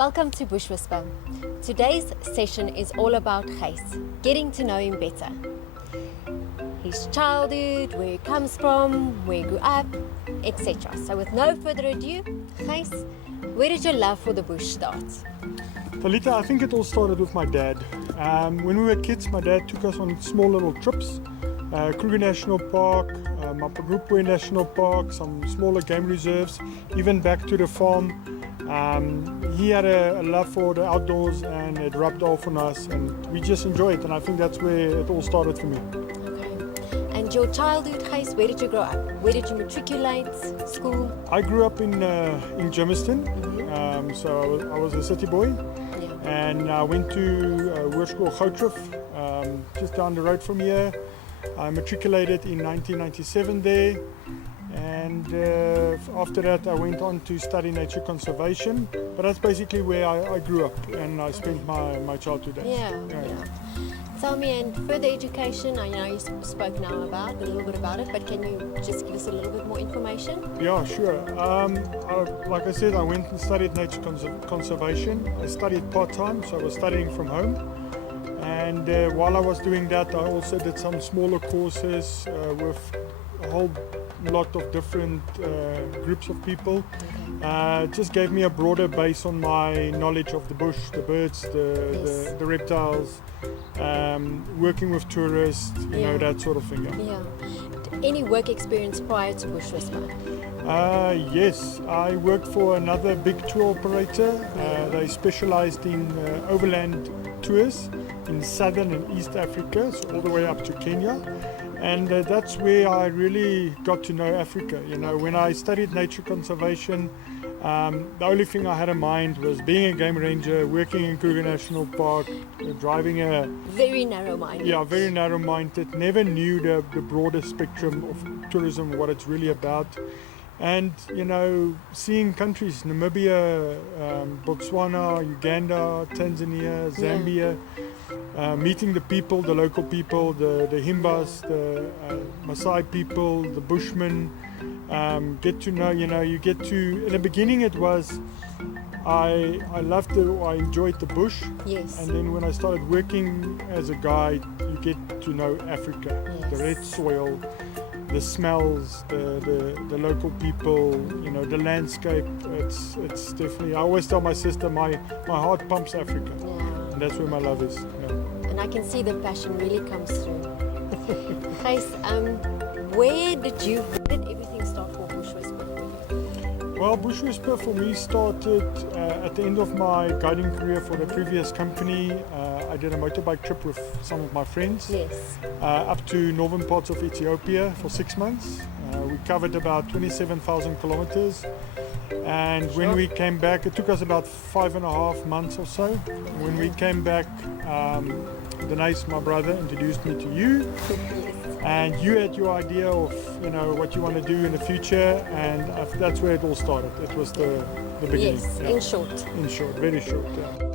Welcome to Bush Whisper. Today's session is all about Gijs, getting to know him better. His childhood, where he comes from, where he grew up, etc. So with no further ado, Gijs, where did your love for the bush start? Talita, I think it all started with my dad. When we were kids, my dad took us on small little trips. Kruger National Park, Mapagupwe National Park, some smaller game reserves, even back to the farm. He had a love for the outdoors and it rubbed off on us and we just enjoyed it, and I think that's where it all started for me. Okay. And your childhood, Gijs, where did you grow up? Where did you matriculate? School? I grew up in Germiston, so I was a city boy. Yeah. And I went to Hoërskool Goutrif, just down the road from here. I matriculated in 1997 there, and after that I went on to study nature conservation, but that's basically where I grew up and I spent my childhood days. Yeah. Tell me, and further education, I know you spoke now about a little bit about it, but can you just give us a little bit more information? Yeah, sure. Like I said, I went and studied nature conservation. I studied part-time, so I was studying from home. And while I was doing that, I also did some smaller courses with a whole lot of different groups of people. It just gave me a broader base on my knowledge of the bush, the birds, the reptiles, working with tourists, you know, that sort of thing. Yeah. Any work experience prior to Bush Whisper? Yes, I worked for another big tour operator. They specialized in overland tours in southern and east Africa, so all the way up to Kenya. And that's where I really got to know Africa. You know, when I studied nature conservation, the only thing I had in mind was being a game ranger, working in Kruger National Park, driving a... Very narrow-minded. Yeah, very narrow-minded. Never knew the broader spectrum of tourism, what it's really about. And, you know, seeing countries, Namibia, Botswana, Uganda, Tanzania, Zambia, meeting the people, the local people, the Himbas, the Maasai people, the Bushmen, get to know, you know, you get to, in the beginning it was, I enjoyed the bush. Yes. And then when I started working as a guide, you get to know Africa, Yes. the red soil, the smells, the local people, you know, the landscape. It's definitely, I always tell my sister, my heart pumps Africa. Yeah. And that's where my love is. Yeah. And I can see the passion really comes through. Gijs, where did everything start for Bush Whisper? Well, Bush Whisper for me started at the end of my guiding career for the previous company. I did a motorbike trip with some of my friends. Yes. Up to northern parts of Ethiopia for 6 months. We covered about 27,000 kilometers. And when we came back, it took us about 5.5 months or so. When we came back, Denise, my brother, introduced me to you. And you had your idea of, you know, what you want to do in the future, and that's where it all started. It was the beginning. Yes, yeah. in short. In short, very short. Yeah.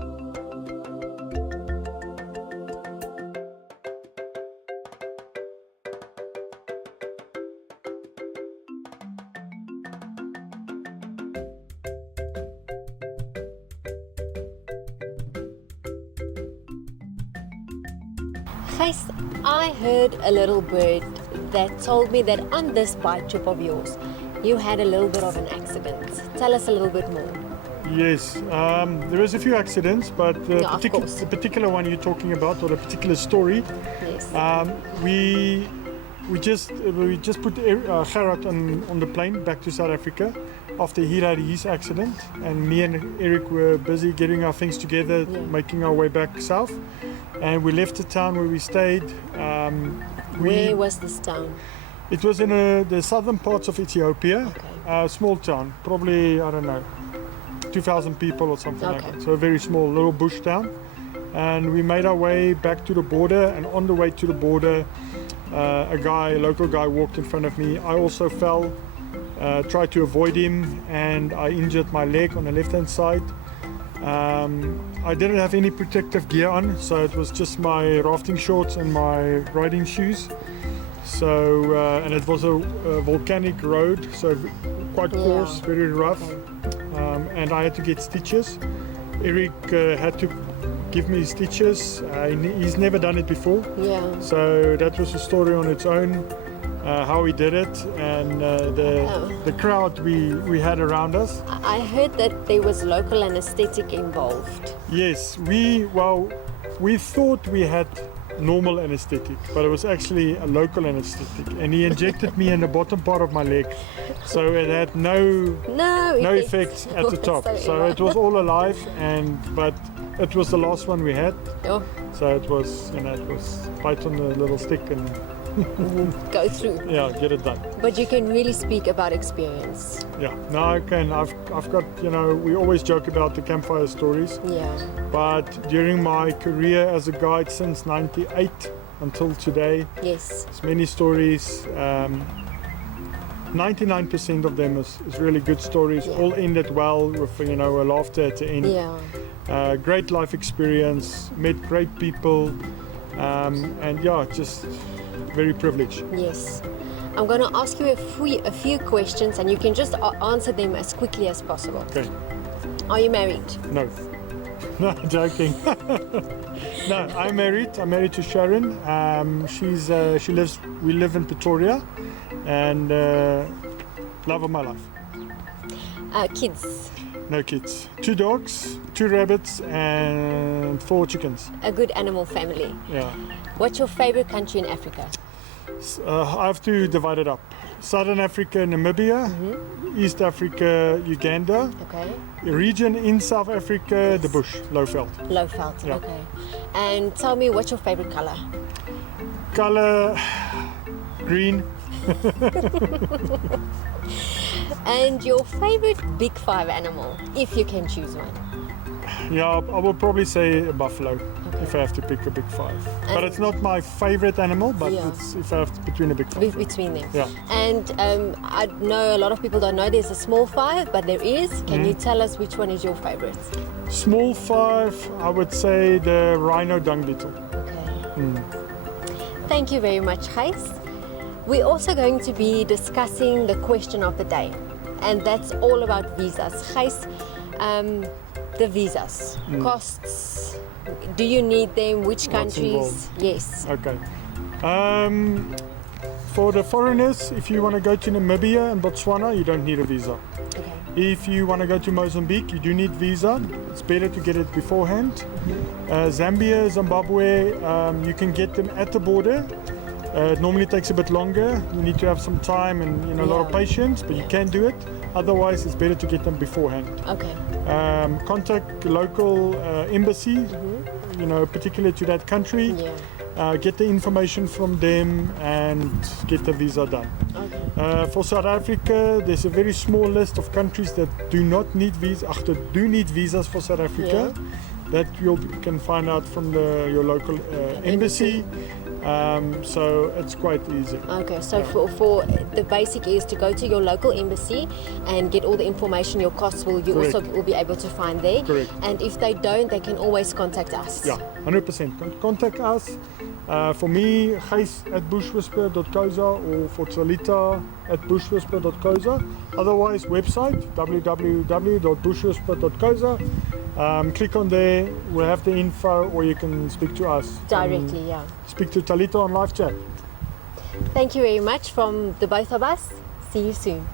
Gijs, I heard a little bird that told me that on this bike trip of yours, you had a little bit of an accident. Tell us a little bit more. Yes, there is a few accidents, but Yeah, of course. the particular one you're talking about, or the particular story, Yes. we just put Gerard on the plane back to South Africa after he had his accident, and me and Eric were busy getting our things together, making our way back south, and we left the town where we stayed. Where was this town? It was in the southern parts of Ethiopia, a small town, probably, I don't know, 2,000 people or something like that. So a very small little bush town. And we made our way back to the border, and on the way to the border, a local guy walked in front of me. I also fell, tried to avoid him, and I injured my leg on the left-hand side. I didn't have any protective gear on, so it was just my rafting shorts and my riding shoes. So, and it was a volcanic road, so quite coarse, very rough. And I had to get stitches. Eric had to give me stitches. He's never done it before. Yeah. So that was a story on its own, how he did it, and the crowd we had around us. I heard that there was local anesthetic involved. Yes, we thought we had normal anesthetic, but it was actually a local anesthetic, and he injected me in the bottom part of my leg, so it had no effect at the top. So it was all alive, but it was the last one we had. Oh, So it was, it was bite on the little stick and go through. yeah, get it done. But you can really speak about experience. Yeah, now I can. I've got, we always joke about the campfire stories, Yeah. but during my career as a guide since '98 until today, Yes. there's many stories. 99% of them is really good stories. Yeah. All ended well with a laughter at the end. Yeah. Great life experience, met great people, and yeah, just very privileged. Yes. I'm going to ask you a few questions, and you can just answer them as quickly as possible. Okay. Are you married? No. No, joking. No, I'm married. I'm married to Sharon. We live in Pretoria, and love of my life. Kids? No kids. 2 dogs, 2 rabbits, and 4 chickens. A good animal family. Yeah. What's your favorite country in Africa? I have to divide it up. Southern Africa, Namibia. East Africa, Uganda. Okay. Region in South Africa, the bush, Lowveld. Lowveld. Yeah. Okay. And tell me, what's your favorite color? Color, green. And your favorite Big Five animal, if you can choose one? Yeah, I would probably say a buffalo Okay. if I have to pick a big 5. But And- it's not my favorite animal, but Yeah. it's if I have to, between a big 5. Between them. Yeah. And I know a lot of people don't know there's a small 5, but there is. Can you tell us which one is your favorite? Small 5, I would say the rhino dung beetle. Okay. Thank you very much, Gijs. We're also going to be discussing the question of the day, and that's all about visas. Gijs, the visas, costs, do you need them, which What's countries? involved? Yes. Okay. For the foreigners, if you want to go to Namibia and Botswana, you don't need a visa. Okay. If you want to go to Mozambique, you do need visa. It's better to get it beforehand. Zambia, Zimbabwe, you can get them at the border. It normally takes a bit longer. You need to have some time and a lot of Yeah. patience, but you can do it. Otherwise, it's better to get them beforehand. Okay. Contact the local embassy, particular to that country. Yeah. Get the information from them and get the visa done. Okay. For South Africa, there's a very small list of countries that do not need visas. Do need visas for South Africa. That you can find out from your local embassy. So it's quite easy. Okay, so for the basic is to go to your local embassy and get all the information. Your costs you also will be able to find there. Correct. And if they don't, they can always contact us. Yeah, 100%. Contact us. For me, gijs@bushwhisper.coza or for Talita @bushwhisper.coza. Otherwise, website www.bushwhisper.coza. Click on there, we'll have the info, or you can speak to us. Directly, yeah. Speak to Talita on live chat. Thank you very much from the both of us. See you soon.